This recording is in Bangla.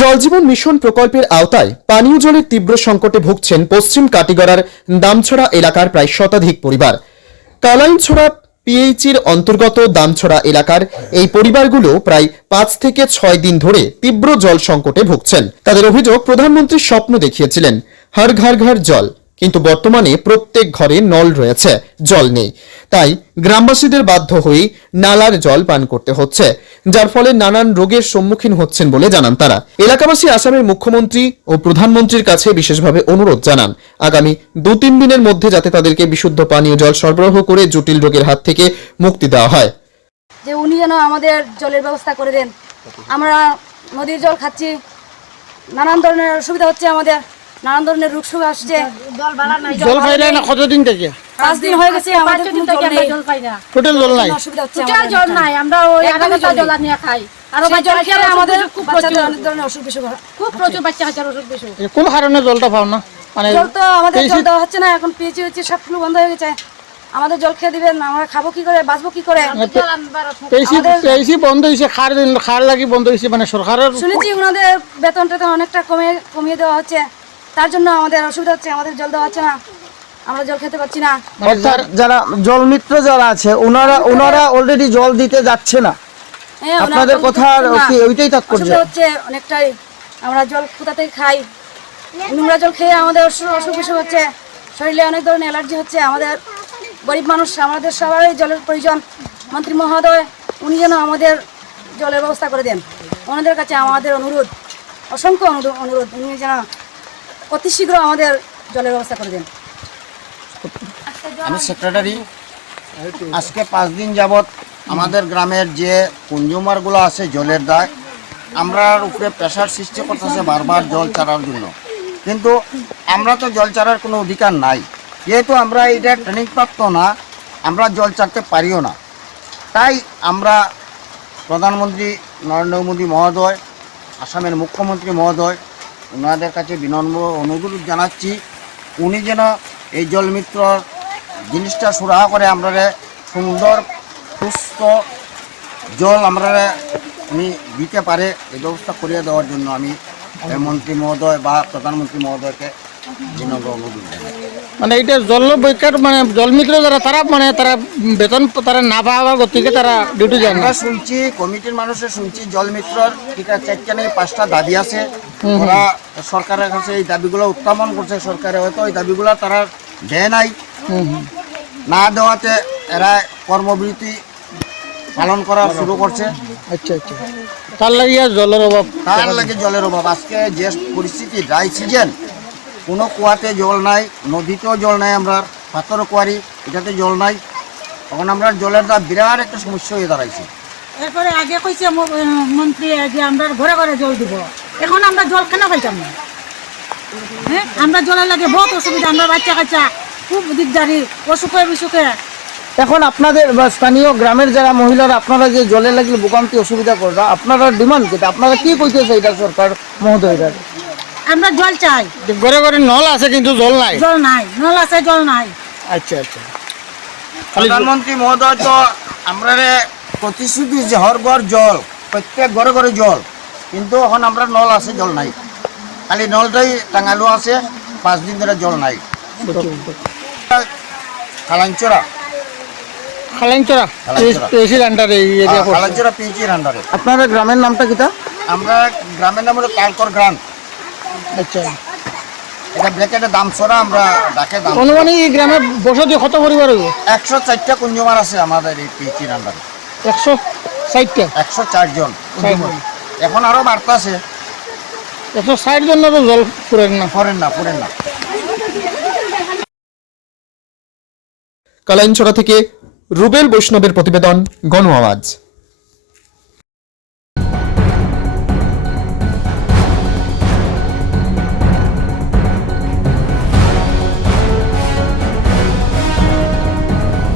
জলজীবন মিশন প্রকল্পের আওতায় পানীয় জলের তীব্র সংকটে ভুগছেন পশ্চিম কাটিগড়ার দামছড়া এলাকার প্রায় শতাধিক পরিবার। কালাইনছড়া পিএইচির অন্তর্গত দামছড়া এলাকার এই পরিবারগুলো প্রায় 5 থেকে 6 দিন ধরে তীব্র জল সংকটে ভুগছেন। তাদের অভিযোগ, প্রধানমন্ত্রী স্বপ্ন দেখিয়েছিলেন হর ঘর ঘর জল, কিন্তু বর্তমানে প্রত্যেক ঘরে নল রয়েছে, জল নেই। তাই গ্রামবাসীদের বাধ্য হয়ে নালার জল পান করতে হচ্ছে, যার ফলে নানান রোগের সম্মুখীন হচ্ছেন বলে জানান তারা। এলাকাবাসী আসামের মুখ্যমন্ত্রী ও প্রধানমন্ত্রীর কাছে বিশেষভাবে অনুরোধ জানান আগামী 2-3 দিনের মধ্যে যাতে তাদেরকে বিশুদ্ধ পানীয় জল সরবরাহ করে জটিল রোগের হাত থেকে মুক্তি দেওয়া হয়। যে উনি যেন আমাদের জলের ব্যবস্থা করে দেন। আমরা নদীর জল খাচ্ছি, নানান ধরনের অসুবিধা হচ্ছে, আমাদের নানান ধরনের রোগ শোক আসছে। জল খাইলে না কতদিন থেকে? 5 দিন হয়ে গেছে, আমাদের কোনো জল নেই, জল পাই না, টোটাল জল নাই, অসুবিধা হচ্ছে, টোটাল জল নাই। আমরা ওই আধা জল নিয়ে খাই, আর সেই জল খেলে আমাদের খুব বাচ্চাদের অনেক ধরনের অসুখ বিসুখ হয়। খুব প্রচুর বাচ্চা কাচ্চার অসুখ বিসুখ। কোন কারণে জলটা পাও না? মানে জল তো আমাদের জল দেওয়া হচ্ছে না, এখন পিএইচি হচ্ছে, সবগুলো বন্ধ হয়ে গেছে। আমাদের জল খেয়ে দিবেন, আমরা খাবো কি করে, বাঁচবো কি করে? পেয়েছি বন্ধ হয়েছে, খার লাগি বন্ধ হয়েছে, মানে সরকারের শুনেছি ওনাদের বেতন টেতন অনেকটা কমিয়ে দেওয়া হচ্ছে, তার জন্য আমাদের অসুবিধা হচ্ছে, আমাদের জল দেওয়া হচ্ছে না, আমরা জল খেতে পাচ্ছি না। যারা জল মিত্র যারা আছে ওনারা অলরেডি জল দিতে যাচ্ছে না। হ্যাঁ, আপনাদের কথা ওইটাই তাৎপর্য হচ্ছে অনেকটাই। আমরা জল কোথা থেকে খাই, নোংরা জল খেয়ে আমাদের অসুখ বিসুখ হচ্ছে, শরীরে অনেক ধরনের অ্যালার্জি হচ্ছে। আমাদের গরিব মানুষ, আমাদের সবারই জলের প্রয়োজন। মন্ত্রী মহোদয় উনি যেন আমাদের জলের ব্যবস্থা করে দেন, ওনাদের কাছে আমাদের অনুরোধ, অসংখ্য অনুরোধ, উনি যেন অতি শীঘ্র আমাদের জলের ব্যবস্থা করে দেন। আমি সেক্রেটারি। আজকে 5 দিন যাবৎ আমাদের গ্রামের যে কনজিউমারগুলো আছে জলের দায়, আমরা উপরে প্রেশার সৃষ্টি করতেছে বারবার জল ছাড়ার জন্য, কিন্তু আমরা তো জল ছাড়ার কোনো অধিকার নাই। যেহেতু আমরা এটা ট্রেনিং প্রাপ্ত না, আমরা জল ছাড়তে পারিও না। তাই আমরা প্রধানমন্ত্রী নরেন্দ্র মোদী মহোদয়, আসামের মুখ্যমন্ত্রী মহোদয়, ওনাদের কাছে বিনম্র অনুরোধ জানাচ্ছি, উনি যেন এই জলমিত্র জিনিসটা সুরাহা করে আমরা সুন্দর সুস্থ জল আমরা উনি দিতে পারে, এই ব্যবস্থা করিয়ে দেওয়ার জন্য আমি মন্ত্রী মহোদয় বা প্রধানমন্ত্রী মহোদয়কে বিনম্র অনুরোধ জানাই। মানে এটা জল বৈকার মানে জলমিত্র যারা তারা বেতন তারা না পাওয়ার গতিকে তারা ডিউটি যায় না। আমরা শুনছি কমিটির মানুষের শুনছি জলমিত্রর ঠিক আছে 4টা নেই 5টা দাবি আছে, ওরা সরকারের কাছে এই দাবিগুলো উত্থাপন করছে, সরকারে হয়তো এই দাবিগুলো তারা দেয় নাই, না দেওয়াতে এরা কর্মবিরতি পালন করা শুরু করছে। আচ্ছা আচ্ছা, তার লাগে জলের অভাব, জলের অভাব। আজকে যে পরিস্থিতি, ড্রাই সিজন, কোনো কুয়াতে জল নাই, নদীতেও জল নাই, আমরা পাথর কুয়ারি এটাতে জল নাই, তখন আমরা জলের দা বিরাট একটা সমস্যা হয়ে দাঁড়াইছে। এরপরে আগে কইছে মন্ত্রী যে আমরা ঘরে ঘরে জল দিব, এখন আমরা জল কেন পাইতাম না? হ্যাঁ, আমরা জলের লাগে বহুত অসুবিধা, আমরা বাচ্চা কাচ্চা খুব দিকদারি, অসুখে বিসুখে। এখন আপনাদের বা স্থানীয় গ্রামের যারা মহিলারা আপনারা যে জলে লাগলে ভোগান্তি অসুবিধা কররা, আপনারা ডিমান্ড কি, আপনারা কি কইতেছে এটা সরকার মহোদয়রা? আমরা জল চাই। ঘরে ঘরে নল আছে কিন্তু জল নাই, জল নাই, নল আছে জল নাই। আচ্ছা আচ্ছা, প্রধানমন্ত্রী মহোদয় তো আমরা প্রতিশ্রুতি যে হর ঘর জল, প্রত্যেক ঘরে ঘরে জল, কিন্তু এখন আমরা নল আছে জল নাই, খালি নলটাই টাঙালো আছে, 5 দিন ধরে জল নাই। খালাঞ্চরা পেয়েছির আন্ডারে এই এরিয়া পড়ছে। খালাঞ্চরা পিএইচির আন্ডারে। আপনারা গ্রামের নামটা কিটা? আমরা গ্রামের নাম হলো কালকর গ্রাম। আচ্ছা, এটা ব্র্যাকেটে দামছড়া আমরা ডাকে। অনুমানিক এই গ্রামে বসতি কত পরিবার হইব? 104টা কনজিউমার আছে আমাদের এই পিএইচির আন্ডারে। 160টা? 104 জন। এখন আরো বাড়তেছে। 160 জন তো জল পুরেন না। কালাইনছড়া থেকে রুবেল বৈষ্ণবের প্রতিবেদন, গণ আওয়াজ।